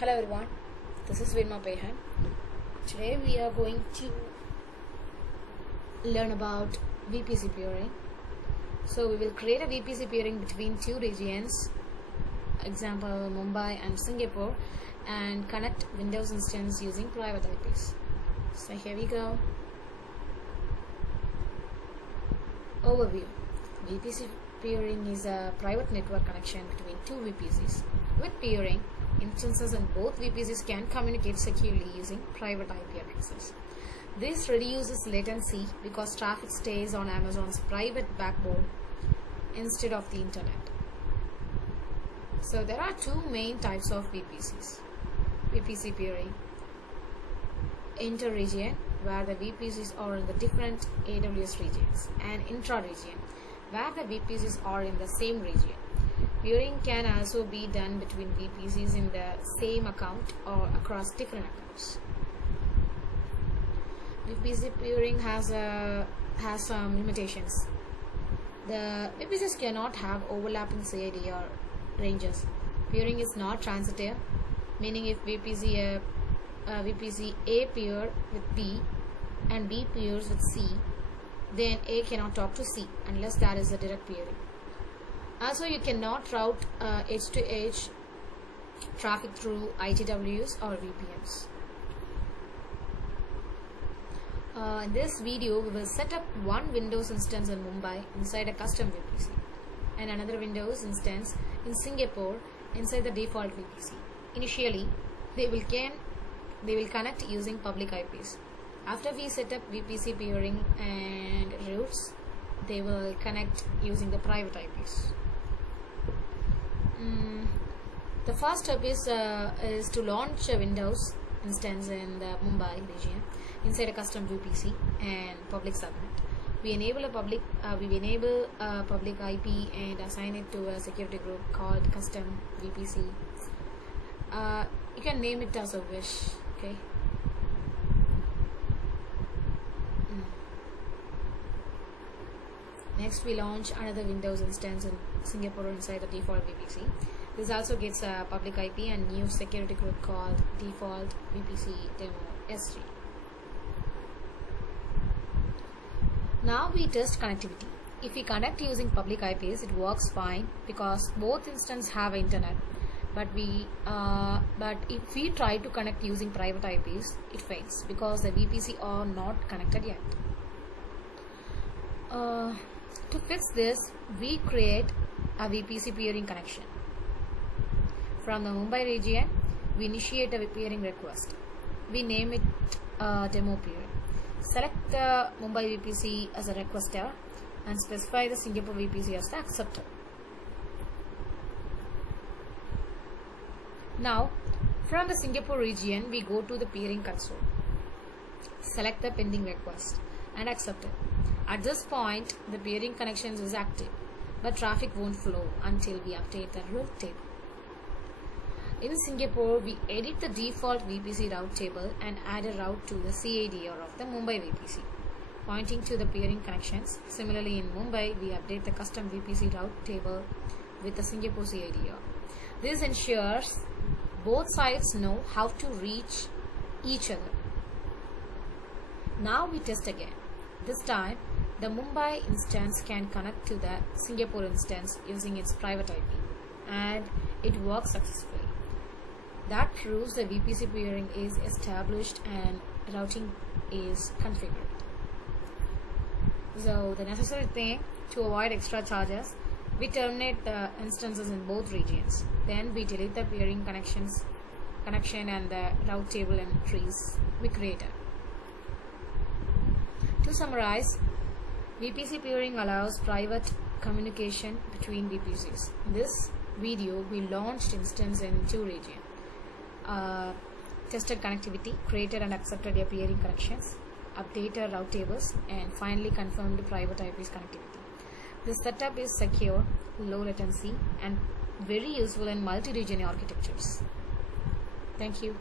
Hello everyone, this is Venma Pehan. Today we are going to learn about VPC peering. So we will create a VPC peering between two regions, example Mumbai and Singapore, and connect Windows instance using private IPs. So here we go. Overview. VPC peering is a private network connection between two VPCs. With peering, instances in both VPCs can communicate securely using private IP addresses. This reduces latency because traffic stays on Amazon's private backbone instead of the internet. So there are two main types of VPCs. VPC peering. Inter-region, where the VPCs are in the different AWS regions, and intra-region, where the VPCs are in the same region. Peering can also be done between VPCs in the same account or across different accounts. VPC peering has some limitations. The VPCs cannot have overlapping CID or ranges. Peering is not transitive, meaning if VPC A peer with B and B peers with C, then A cannot talk to C unless that is a direct peering. Also, you cannot route edge-to-edge traffic through ITWs or VPNs. In this video, we will set up one Windows instance in Mumbai inside a custom VPC and another Windows instance in Singapore inside the default VPC. Initially, they will connect using public IPs. After we set up VPC peering and routes, they will connect using the private IPs. The first step is to launch a Windows instance in the Mumbai region inside a custom VPC and public subnet. We enable a public IP and assign it to a security group called custom VPC. You can name it as a wish. Okay. Next, we launch another Windows instance in Singapore inside the default VPC. This also gets a public IP and new security group called default VPC demo S3. Now we test connectivity. If we connect using public IPs, it works fine because both instances have internet. But if we try to connect using private IPs, it fails because the VPC are not connected yet. To fix this, we create a VPC peering connection. From the Mumbai region, we initiate a peering request. We name it demo peering. Select the Mumbai VPC as a requester and specify the Singapore VPC as the acceptor. Now, from the Singapore region, we go to the peering console. Select the pending request and accept it. At this point, the peering connections is active, but traffic won't flow until we update the route table. In Singapore, we edit the default VPC route table and add a route to the CADR of the Mumbai VPC, pointing to the peering connections. Similarly, in Mumbai, we update the custom VPC route table with the Singapore CADR. This ensures both sides know how to reach each other. Now we test again. This time, the Mumbai instance can connect to the Singapore instance using its private IP, and it works successfully. That proves the VPC peering is established and routing is configured. So the necessary thing to avoid extra charges, we terminate the instances in both regions. Then we delete the peering connection and the route table entries we created. To summarize, VPC peering allows private communication between VPCs. In this video, we launched instance in two regions, tested connectivity, created and accepted your peering connections, updated route tables, and finally confirmed the private IP's connectivity. This setup is secure, low latency, and very useful in multi-region architectures. Thank you.